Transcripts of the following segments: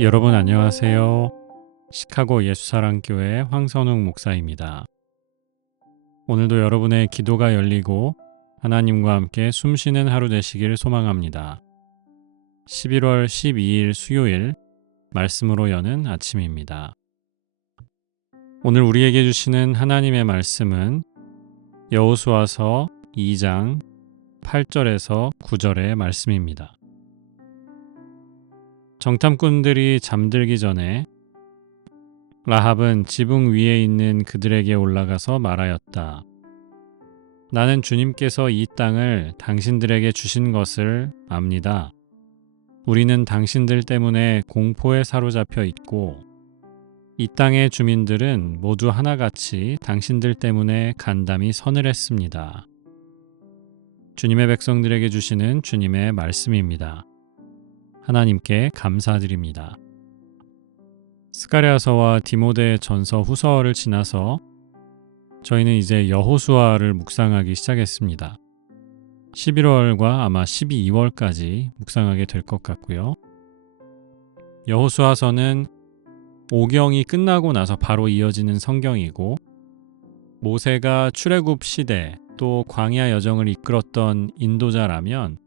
여러분 안녕하세요. 시카고 예수사랑교회 황선웅 목사입니다. 오늘도 여러분의 기도가 열리고 하나님과 함께 숨쉬는 하루 되시길 소망합니다. 11월 12일 수요일 말씀으로 여는 아침입니다. 오늘 우리에게 주시는 하나님의 말씀은 여호수아서 2장 8절에서 9절의 말씀입니다. 정탐꾼들이 잠들기 전에 라합은 지붕 위에 있는 그들에게 올라가서 말하였다. 나는 주님께서 이 땅을 당신들에게 주신 것을 압니다. 우리는 당신들 때문에 공포에 사로잡혀 있고 이 땅의 주민들은 모두 하나같이 당신들 때문에 간담이 서늘했습니다. 주님의 백성들에게 주시는 주님의 말씀입니다. 하나님께 감사드립니다. 스가랴서와 디모데 전서 후서를 지나서 저희는 이제 여호수아를 묵상하기 시작했습니다. 11월과 아마 12월까지 묵상하게 될 것 같고요. 여호수아서는 오경이 끝나고 나서 바로 이어지는 성경이고 모세가 출애굽 시대 또 광야 여정을 이끌었던 인도자라면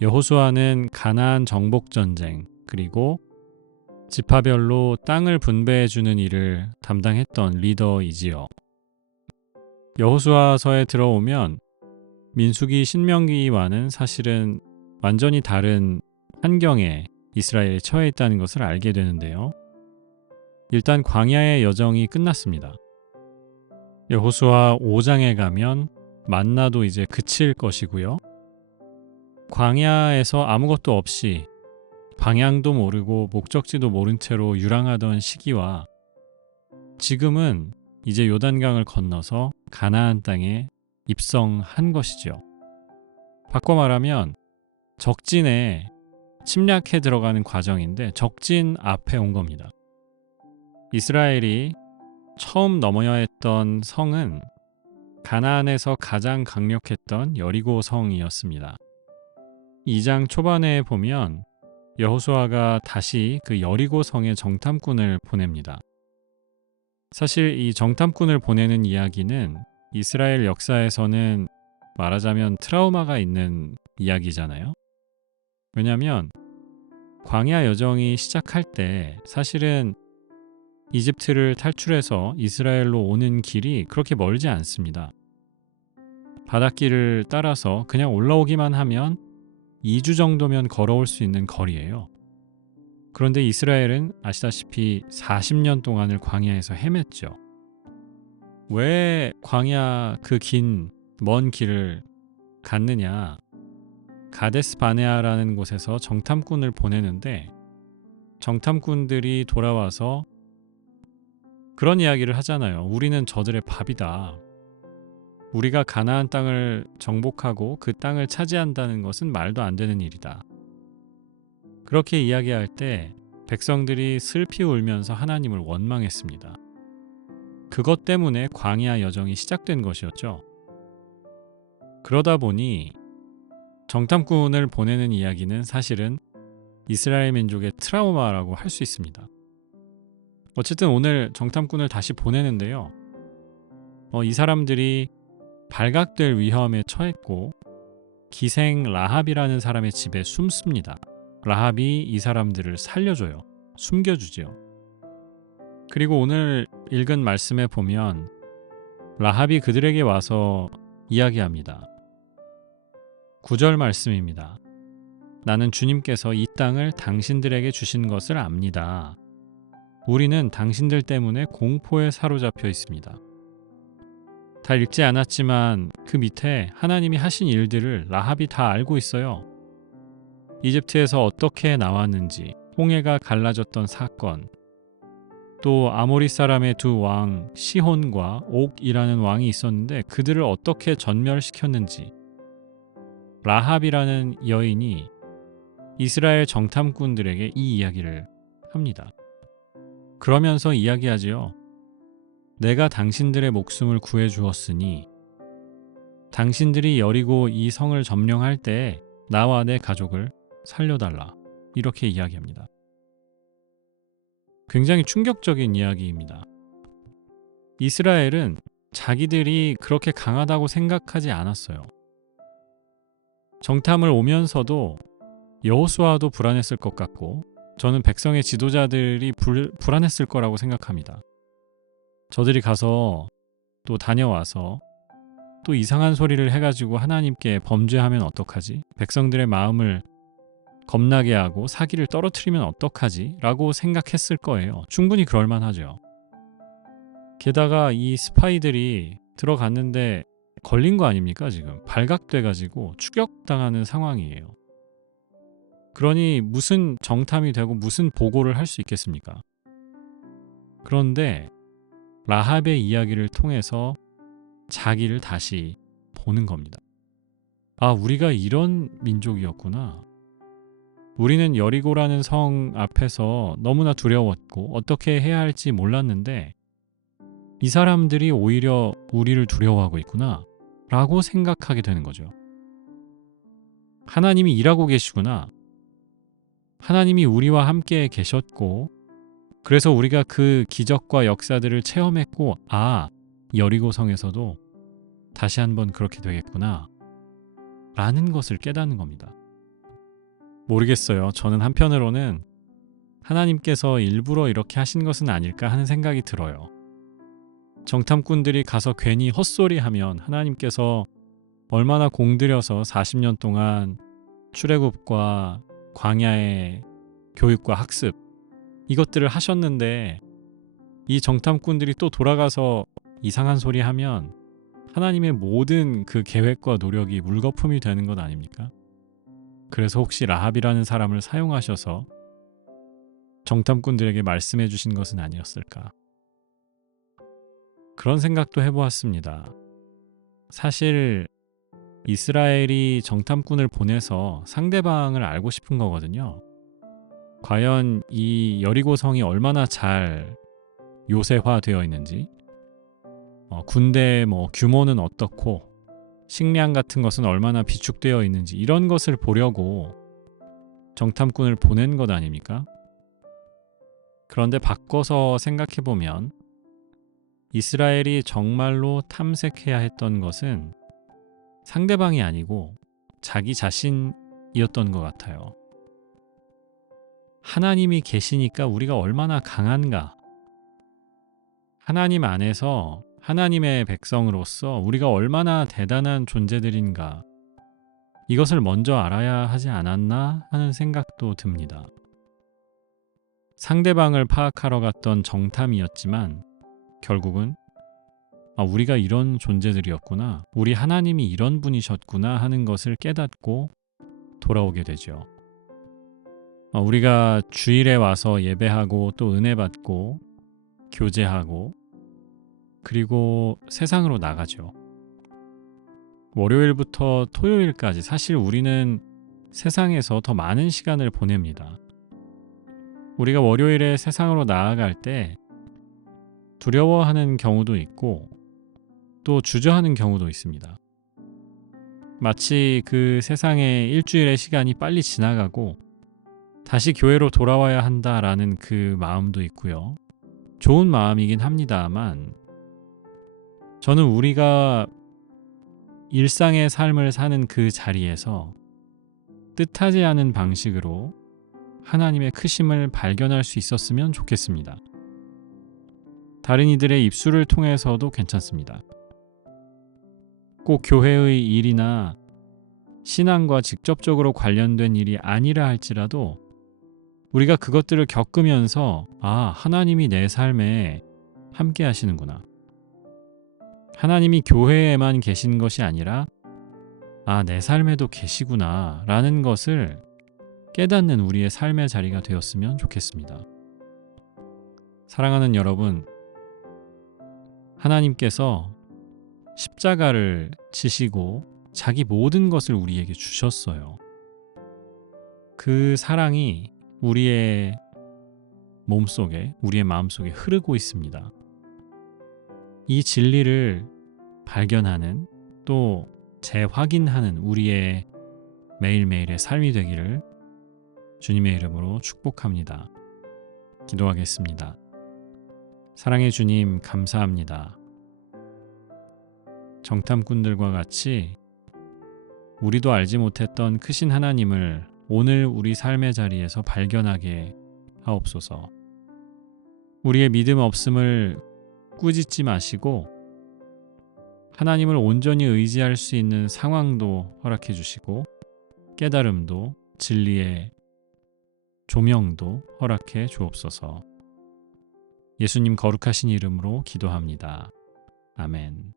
여호수아는 가나안 정복 전쟁 그리고 지파별로 땅을 분배해 주는 일을 담당했던 리더이지요. 여호수아서에 들어오면 민수기 신명기와는 사실은 완전히 다른 환경에 이스라엘이 처해 있다는 것을 알게 되는데요. 일단 광야의 여정이 끝났습니다. 여호수아 5장에 가면 만나도 이제 그칠 것이고요. 광야에서 아무것도 없이 방향도 모르고 목적지도 모른 채로 유랑하던 시기와 지금은 이제 요단강을 건너서 가나안 땅에 입성한 것이죠. 바꿔 말하면 적진에 침략해 들어가는 과정인데 적진 앞에 온 겁니다. 이스라엘이 처음 넘어야 했던 성은 가나안에서 가장 강력했던 여리고 성이었습니다. 2장 초반에 보면 여호수아가 다시 그 여리고 성에 정탐꾼을 보냅니다. 사실 이 정탐꾼을 보내는 이야기는 이스라엘 역사에서는 말하자면 트라우마가 있는 이야기잖아요. 왜냐하면 광야 여정이 시작할 때 사실은 이집트를 탈출해서 이스라엘로 오는 길이 그렇게 멀지 않습니다. 바닷길을 따라서 그냥 올라오기만 하면 2주 정도면 걸어올 수 있는 거리예요. 그런데 이스라엘은 아시다시피 40년 동안을 광야에서 헤맸죠. 왜 광야 그 긴 먼 길을 갔느냐? 가데스 바네아라는 곳에서 정탐꾼을 보내는데 정탐꾼들이 돌아와서 그런 이야기를 하잖아요. 우리는 저들의 밥이다. 우리가 가나안 땅을 정복하고 그 땅을 차지한다는 것은 말도 안 되는 일이다. 그렇게 이야기할 때 백성들이 슬피 울면서 하나님을 원망했습니다. 그것 때문에 광야 여정이 시작된 것이었죠. 그러다 보니 정탐꾼을 보내는 이야기는 사실은 이스라엘 민족의 트라우마라고 할 수 있습니다. 어쨌든 오늘 정탐꾼을 다시 보내는데요. 이 사람들이 발각될 위험에 처했고 기생 라합이라는 사람의 집에 숨습니다. 라합이 이 사람들을 살려줘요. 숨겨주지요. 그리고 오늘 읽은 말씀에 보면 라합이 그들에게 와서 이야기합니다. 9절 말씀입니다. 나는 주님께서 이 땅을 당신들에게 주신 것을 압니다. 우리는 당신들 때문에 공포에 사로잡혀 있습니다. 다 읽지 않았지만 그 밑에 하나님이 하신 일들을 라합이 다 알고 있어요. 이집트에서 어떻게 나왔는지, 홍해가 갈라졌던 사건, 또 아모리 사람의 두 왕 시혼과 옥이라는 왕이 있었는데 그들을 어떻게 전멸시켰는지 라합이라는 여인이 이스라엘 정탐꾼들에게 이 이야기를 합니다. 그러면서 이야기하지요. 내가 당신들의 목숨을 구해 주었으니 당신들이 여리고 이 성을 점령할 때 나와 내 가족을 살려달라. 이렇게 이야기합니다. 굉장히 충격적인 이야기입니다. 이스라엘은 자기들이 그렇게 강하다고 생각하지 않았어요. 정탐을 오면서도 여호수아도 불안했을 것 같고 저는 백성의 지도자들이 불안했을 거라고 생각합니다. 저들이 가서 또 다녀와서 또 이상한 소리를 해가지고 하나님께 범죄하면 어떡하지? 백성들의 마음을 겁나게 하고 사기를 떨어뜨리면 어떡하지? 라고 생각했을 거예요. 충분히 그럴만하죠. 게다가 이 스파이들이 들어갔는데 걸린 거 아닙니까? 지금 발각돼가지고 추격당하는 상황이에요. 그러니 무슨 정탐이 되고 무슨 보고를 할 수 있겠습니까? 그런데 라합의 이야기를 통해서 자기를 다시 보는 겁니다. 아, 우리가 이런 민족이었구나. 우리는 여리고라는 성 앞에서 너무나 두려웠고 어떻게 해야 할지 몰랐는데 이 사람들이 오히려 우리를 두려워하고 있구나 라고 생각하게 되는 거죠. 하나님이 일하고 계시구나. 하나님이 우리와 함께 계셨고 그래서 우리가 그 기적과 역사들을 체험했고 아, 여리고 성에서도 다시 한번 그렇게 되겠구나 라는 것을 깨닫는 겁니다. 모르겠어요. 저는 한편으로는 하나님께서 일부러 이렇게 하신 것은 아닐까 하는 생각이 들어요. 정탐꾼들이 가서 괜히 헛소리하면 하나님께서 얼마나 공들여서 40년 동안 출애굽과 광야의 교육과 학습 이것들을 하셨는데 이 정탐꾼들이 또 돌아가서 이상한 소리 하면 하나님의 모든 그 계획과 노력이 물거품이 되는 것 아닙니까? 그래서 혹시 라합이라는 사람을 사용하셔서 정탐꾼들에게 말씀해 주신 것은 아니었을까? 그런 생각도 해보았습니다. 사실 이스라엘이 정탐꾼을 보내서 상대방을 알고 싶은 거거든요. 과연 이 여리고 성이 얼마나 잘 요새화되어 있는지, 군대 규모는 어떻고 식량 같은 것은 얼마나 비축되어 있는지 이런 것을 보려고 정탐꾼을 보낸 것 아닙니까? 그런데 바꿔서 생각해보면 이스라엘이 정말로 탐색해야 했던 것은 상대방이 아니고 자기 자신이었던 것 같아요. 하나님이 계시니까 우리가 얼마나 강한가? 하나님 안에서 하나님의 백성으로서 우리가 얼마나 대단한 존재들인가? 이것을 먼저 알아야 하지 않았나 하는 생각도 듭니다. 상대방을 파악하러 갔던 정탐이었지만 결국은 우리가 이런 존재들이었구나, 우리 하나님이 이런 분이셨구나 하는 것을 깨닫고 돌아오게 되죠. 우리가 주일에 와서 예배하고 또 은혜 받고 교제하고 그리고 세상으로 나가죠. 월요일부터 토요일까지 사실 우리는 세상에서 더 많은 시간을 보냅니다. 우리가 월요일에 세상으로 나아갈 때 두려워하는 경우도 있고 또 주저하는 경우도 있습니다. 마치 그 세상에 일주일의 시간이 빨리 지나가고 다시 교회로 돌아와야 한다라는 그 마음도 있고요. 좋은 마음이긴 합니다만 저는 우리가 일상의 삶을 사는 그 자리에서 뜻하지 않은 방식으로 하나님의 크심을 발견할 수 있었으면 좋겠습니다. 다른 이들의 입술을 통해서도 괜찮습니다. 꼭 교회의 일이나 신앙과 직접적으로 관련된 일이 아니라 할지라도 우리가 그것들을 겪으면서 하나님이 내 삶에 함께 하시는구나. 하나님이 교회에만 계신 것이 아니라 내 삶에도 계시구나 라는 것을 깨닫는 우리의 삶의 자리가 되었으면 좋겠습니다. 사랑하는 여러분, 하나님께서 십자가를 지시고 자기 모든 것을 우리에게 주셨어요. 그 사랑이 우리의 몸속에, 우리의 마음속에 흐르고 있습니다. 이 진리를 발견하는 또 재확인하는 우리의 매일매일의 삶이 되기를 주님의 이름으로 축복합니다. 기도하겠습니다. 사랑의 주님, 감사합니다. 정탐꾼들과 같이 우리도 알지 못했던 크신 하나님을 오늘 우리 삶의 자리에서 발견하게 하옵소서. 우리의 믿음 없음을 꾸짖지 마시고 하나님을 온전히 의지할 수 있는 상황도 허락해 주시고 깨달음도 진리의 조명도 허락해 주옵소서. 예수님 거룩하신 이름으로 기도합니다. 아멘.